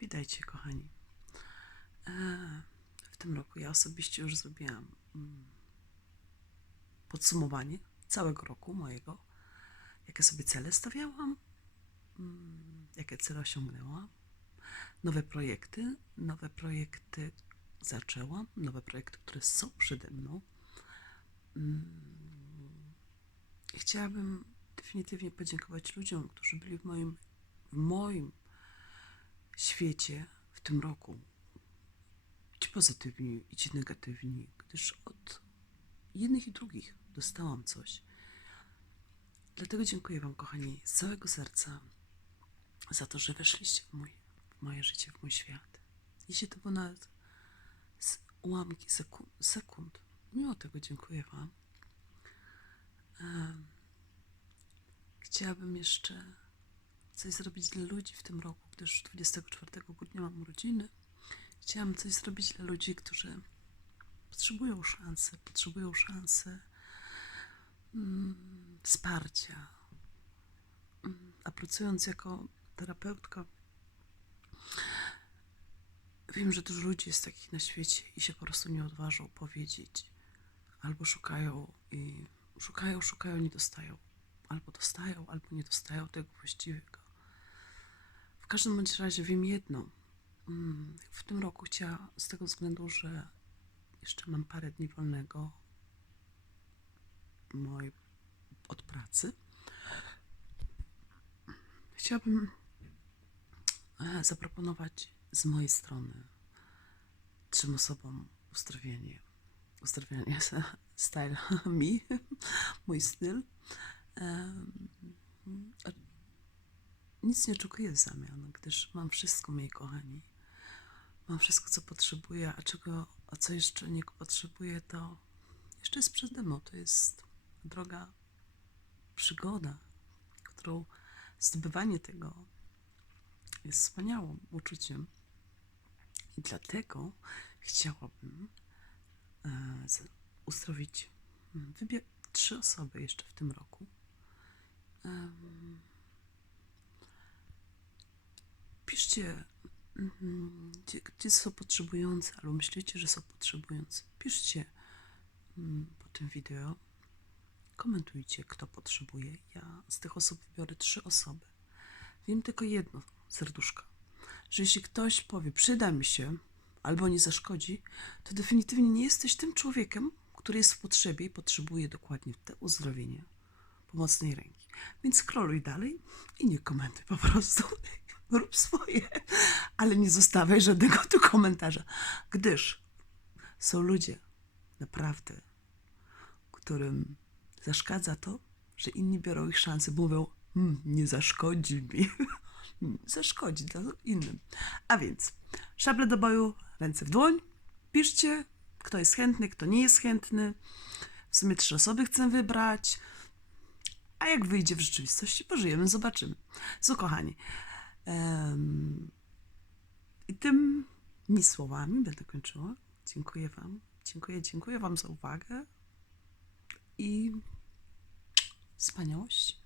Witajcie, kochani. E, W tym roku ja osobiście już zrobiłam mm, podsumowanie całego roku mojego. Jakie sobie cele stawiałam, mm, jakie cele osiągnęłam, nowe projekty, nowe projekty zaczęłam, nowe projekty, które są przede mną. Mm, chciałabym definitywnie podziękować ludziom, którzy byli w moim, w moim świecie w tym roku. Ci pozytywni i ci negatywni, gdyż od jednych i drugich dostałam coś. Dlatego dziękuję Wam, kochani, z całego serca za to, że weszliście w, mój, w moje życie, w mój świat. Jeśli to było nawet z ułamki sekund, sekund, mimo tego dziękuję Wam. Chciałabym jeszcze coś zrobić dla ludzi w tym roku, gdyż 24 grudnia mam urodziny. Chciałam coś zrobić dla ludzi, którzy potrzebują szansy, potrzebują szansy mm, wsparcia. Mm, A pracując jako terapeutka, wiem, że dużo ludzi jest takich na świecie i się po prostu nie odważą powiedzieć, albo szukają i szukają, szukają, nie dostają albo dostają, albo nie dostają tego właściwego. W każdym bądź razie wiem jedno. Mm, W tym roku chciałam, z tego względu, że jeszcze mam parę dni wolnego moj, od pracy, chciałabym e, zaproponować z mojej strony trzem osobom uzdrowienie. Uzdrowienie style mi, mój styl. Nic nie oczekuję w zamian, gdyż mam wszystko, moi kochani. Mam wszystko, co potrzebuję, a czego, a co jeszcze nie potrzebuję, to jeszcze jest przede mną. To jest droga, przygoda, którą zdobywanie tego jest wspaniałym uczuciem. I dlatego chciałabym e, uzdrowić mm, trzy osoby jeszcze w tym roku. Mhm, gdzie, gdzie są potrzebujący, albo myślicie, że są potrzebujący. Piszcie mm, po tym wideo. Komentujcie, kto potrzebuje. Ja z tych osób wybiorę trzy osoby. Wiem tylko jedno, serduszka, że jeśli ktoś powie, przyda mi się, albo nie zaszkodzi, to definitywnie nie jesteś tym człowiekiem, który jest w potrzebie i potrzebuje dokładnie te uzdrowienia pomocnej ręki. Więc scrolluj dalej i nie komentuj po prostu. Rób swoje, ale nie zostawiaj żadnego tu komentarza, gdyż są ludzie, naprawdę, którym zaszkadza to, że inni biorą ich szansę, mówią, "Hmm, nie zaszkodzi mi. zaszkodzi innym. A więc, szable do boju, ręce w dłoń, piszcie, kto jest chętny, kto nie jest chętny. W sumie trzy osoby chcę wybrać. A jak wyjdzie w rzeczywistości, pożyjemy, zobaczymy. Co kochani. Em, I tym mi słowami będę kończyła. Dziękuję Wam. Dziękuję, dziękuję Wam za uwagę i wspaniałość.